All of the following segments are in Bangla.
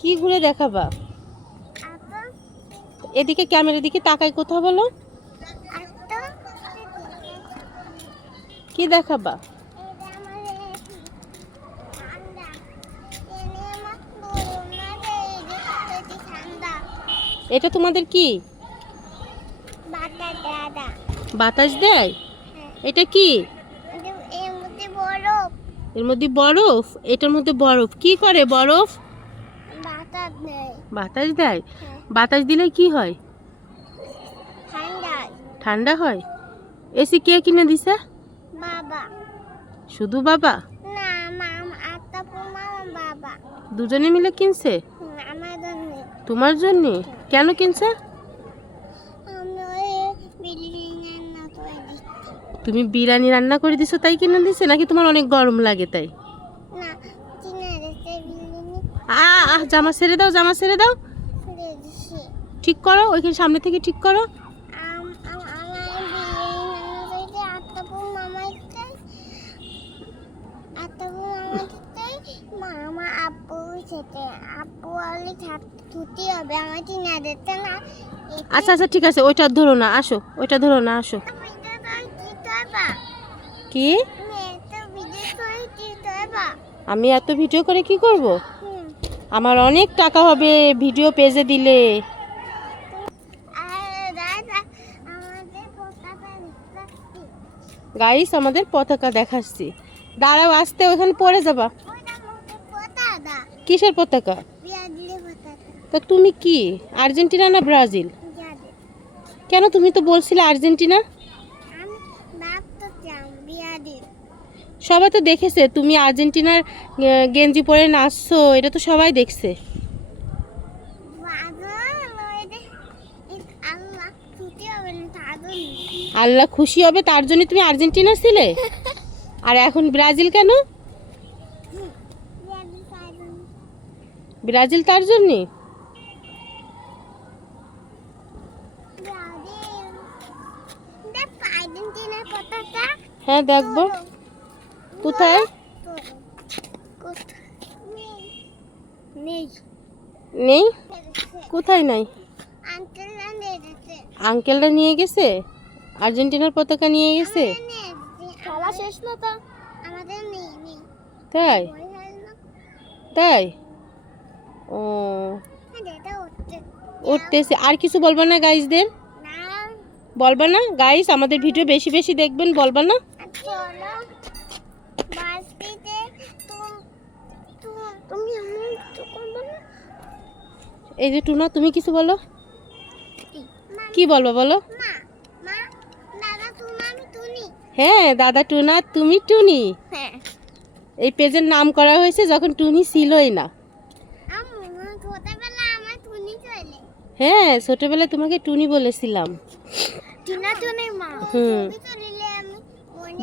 কি ঘুরে দেখাবা? এদিকে ক্যামেরার দিকে তাকাই, কোথাও বলো কি দেখাবা? এটা তোমাদের কি বাতাস দেয়? এটা কি? এর মধ্যে বরফ? এটার মধ্যে বরফ কি করে? বরফ বাতাস দেয়। বাতাস দিলে কি হয়? ঠান্ডা হয়। এসি কে কিনে দিছে? বাবা। শুধু বাবা? না, মামা আত্তা মামা বাবা। দুজনে মিলে কিনছে? আমার জন্য। তোমার জন্য? কেন কিনছে? তুমি বিরিয়ানি রান্না করে দিছো তাই কিনে দিছে, নাকি তোমার অনেক গরম লাগে তাই? না, কিনে দিছে বিরিয়ানি। জামা ছেড়ে দাও, জামা ছেড়ে দাও। ঠিক করো, ওইখানে সামনে থেকে ঠিক করো। মামা আপু সেটা আপু আলি ছুটি হবে আমার কিনে দিতে না। আচ্ছা আচ্ছা ঠিক আছে, ওইটা ধরো না, আসো ওইটা ধরো না, আসো। কি? আমি এত ভিডিও করে কি করব? আমার অনেক টাকা হবে ভিডিও পেজে দিলে। গাইস আমাদের পতাকা দেখাচ্ছি। দাঁড়াও, আসতে ওখানে পড়ে যাবা। কিসের পতাকা? তা তুমি কি আর্জেন্টিনা না ব্রাজিল? কেন, তুমি তো বলছিলে আর্জেন্টিনা। সবাই তো দেখেছে তুমি আর্জেন্টিনার গেঞ্জি পরে নাচছো, এটা তো সবাই দেখছে। আল্লাহ খুশি হবে তার জন্য তুমি আর্জেন্টিনা ছিলে, আর এখন ব্রাজিল কেন? ব্রাজিল তার জন্য। হ্যাঁ দেখবো। কোথায়? নেই? কোথায় নাই? আঙ্কেলরা নিয়ে গেছে, আর্জেন্টিনার পতাকা নিয়ে গেছে। তাই? তাই? ও উঠতেছে। আর কিছু বলবা না গাইসদের? বলবা না গাইস, আমাদের ভিডিও বেশি বেশি দেখবেন, বলবা না? এই যে টুনা, তুমি কিছু বলো। কি বলবো বলো? হ্যাঁ দাদা টুনা, তুমি টুনি। এই পেজের নাম করা হয়েছে যখন টুনি ছিলই না। হ্যাঁ ছোটবেলায় তোমাকে টুনি বলেছিলাম।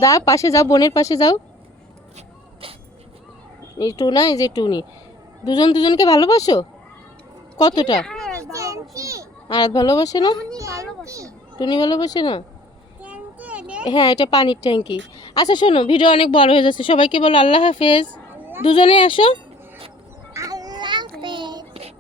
দাও পাশে যাও, বোনের পাশে যাও। এই টুনা, এই যে টুনি, দুজন দুজনকে ভালোবাসো কতটা? আর ভালোবাসে না? টুনি ভালোবাসে না? হ্যাঁ এটা পানির ট্যাঙ্কি। আচ্ছা শোনো, ভিডিও অনেক বড় হয়ে যাচ্ছে, সবাইকে বলো আল্লাহ হাফেজ। দুজনে আসো।